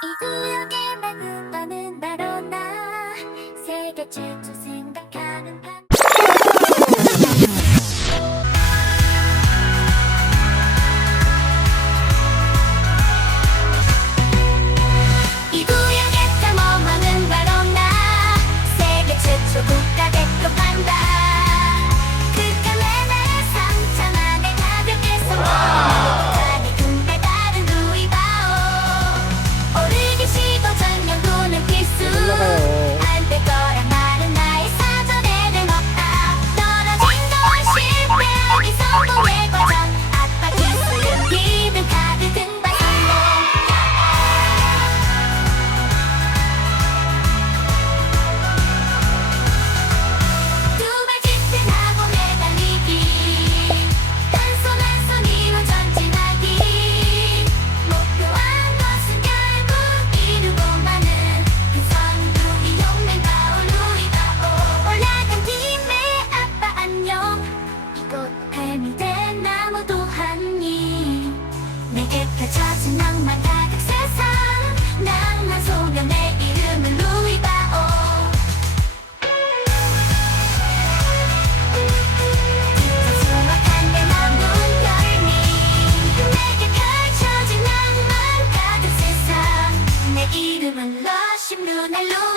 이 구역에만 운다는 바로 나 세계 최초 생각하는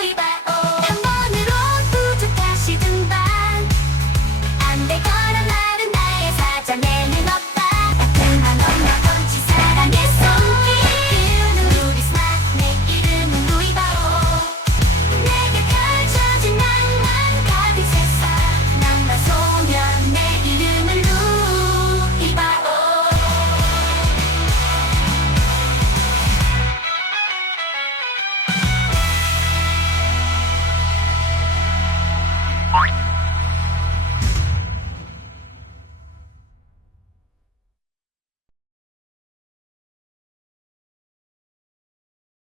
be back.